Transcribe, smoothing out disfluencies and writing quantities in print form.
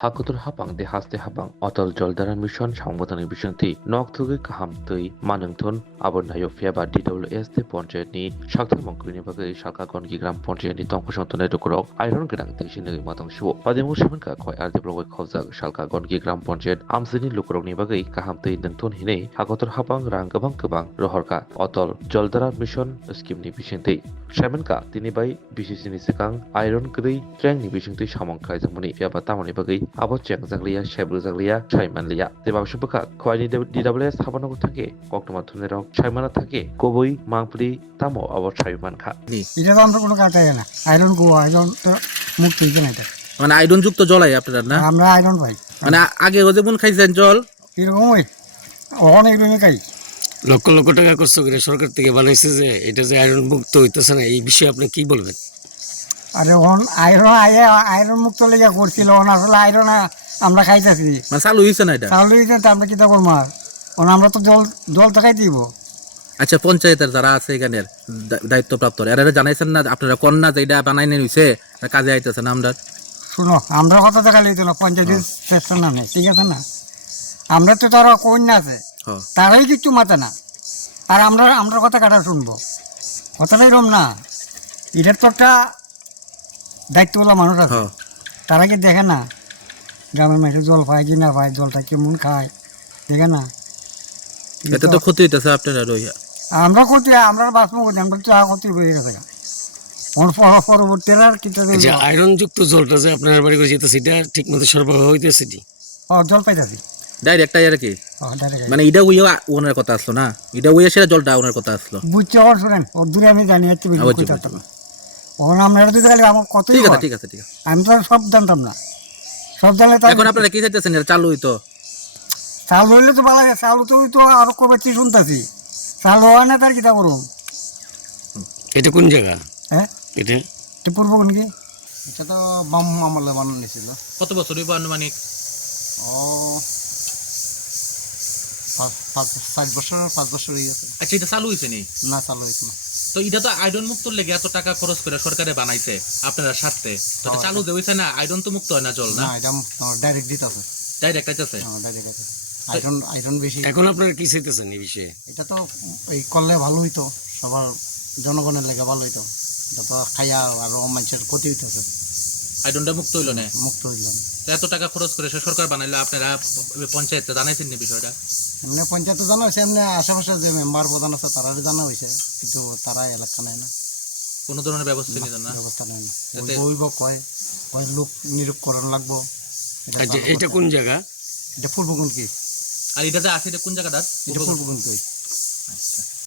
Hakutur hapang de haste hapang otol joldara mission সংবর্ধনা বিশন্তি নকথুগে কাহামতৈ মানংথন আবরনায়ক ফিয়াবা DWS te panchayat ni সাকথা মংকুনি বাগৈ সাকা গনগি গ্রাম পঞ্চায়েত ni তংফসন্তনে দকরক আইরন গ্রাং তেসিনে মাতং সুব পাদেমু সেমনকা খয় আর দেবলগৈ খবজাক সালকা গনগি গ্রাম পঞ্চায়েত আমসিনি লুকরকনি বাগৈ কাহামতৈ নংথন হিনে হাকতর হাপাং রাং গোবাং রহরকা অতল জলদারা মিশন স্কিম ni বিশন্তি সেমনকা তিনি বাই বিশেষনি সিকাং আইরন গ্রৈ ট্রেং ni বিশন্তি সামং খাইজামনি ফিয়াবা তামনি বাগৈ আবো চেং জাগলিয়া শেবরু জাগলিয়া সাইমানলিয়া তেবাং সুবকা খয়নি DWS হাবানগো থাকে কক্টমা থুনেরক সাইমানা থাকে কবই মাংপুরি তামো আবো সাইমানখা এটা তো আমরা কোনো কাটাই না আয়রন গো আয়রন তো মুক্ত হইছে না এটা মানে আয়রন যুক্ত জলাই আপনারা না আমরা আয়রন পাই মানে আগে ও যেমন খাইছেন জল এরকমই অনেক রকমের খাই লক্ষ লক্ষ টাকা কষ্ট করে সরকার থেকে বানাইছে যে এটা যে আয়রন মুক্ত হইতেছে না এই বিষয়ে আপনি কি বলবেন? আরে আয়রন মুক্ত লেগে করছিল আসলে আয়রন আমরা খাইতেছি মানে চালু হইছে না এটা চালু হইছে আমরা কিতা করবো আমরা তো জল তো খাই দিব। আচ্ছা পঞ্চায়েতের যারা আছে এখানের দায়িত্বপ্রাপ্ত এরা জানাইছেন না আপনারা কোন না যে এটা বানাই নেন হইছে কাজে আইতেছে না আমরা শুনো আমরা কথা দেখা লইতো না পঞ্চায়েতের চেষ্টা না নেই ঠিক আছে না আমরা তো তারা কন্যা আছে তারাই কিচ্ছু মাথা না আর আমরা কথা কাটা শুনবো কথাটাই রম না এটার তো একটা দায়িত্বওয়ালা মানুষ আছে তারা কি দেখে না গ্রামের মাঠে জল পায় কি না পায় জলটা কেমন খায় দেখে না এতে তো ক্ষতি হইতেছে আপনারা আমরা ক্ষতি আমরা বাঁচবো করছি আমরা তো ক্ষতি হয়ে গেছে পরবর্তী আর কিছু আয়রন যুক্ত জলটা যে আপনার বাড়ি করে যেতেছে এটা ঠিক মতো সরবরাহ হইতেছে জল পাইতেছি ডাইরেক্ট আর কি মানে এটা উইয়া ওনার কথা আসলো না এটা উইয়া সেটা জলটা ওনার কথা আসলো বুঝছে ওর শুনেন ওর দূরে আমি জানি হচ্ছে ওখানে আমরা এটা দিতে গেলে আমার কত ঠিক আছে আমি তো সব জানতাম না সব জানলে এখন আপনারা কি চাইতেছেন চালু হইতো চালু হইলে তো ভালো চালু তো আরো কবে শুনতেছি চালু হয় না তার কিতা করুন এটা কোন জায়গা? হ্যাঁ এটা পূর্ব কোন কি এটা তো বাম আমলে বানানো ছিল। কত বছর হইব আনুমানিক? ও 5 বছর হয়ে গেছে। আচ্ছা এটা চালু হইছে নি? না চালু হয়েছে না। তো এটা তো আয়রন মুক্ত লেগে এত টাকা খরচ করে সরকারে বানাইছে আপনারা স্বার্থে তো এটা চালু যে হইছে না আয়রন তো মুক্ত হয় না জল না এটা ডাইরেক্ট দিতেছে ডাইরেক্ট আইতাছে ডাইরেক্ট আছে আয়রন বেশি। এখন আপনারা কি চাইতেছেন এই বিষয়ে? এটা তো এই করলে ভালো হইতো সবার জনগণের লেগে ভালো হইতো এটা তো খাইয়া আরো মানুষের ক্ষতি হইতেছে আয়রনটা মুক্ত হইল না মুক্ত হইল না। এত টাকা খরচ করে সরকার বানাইলো আপনারা পঞ্চায়েতে জানাইছেন না বিষয়টা? এমনি পঞ্চায়েত জানা হয়েছে এমনি আশেপাশে যে মেম্বার প্রধান আছে তারাও জানা হয়েছে কিন্তু তারা এলাকা নেয় না কোনো ধরনের ব্যবস্থা নিতেন না? ব্যবস্থা নেয় না বইব কয় লোক নিরূপকরণ লাগবো। আচ্ছা এটা কোন জায়গা? এটা পূর্বগুণ কি আর এটা যে আছে এটা কোন জায়গাটা? এটা পূর্বগুণ কই।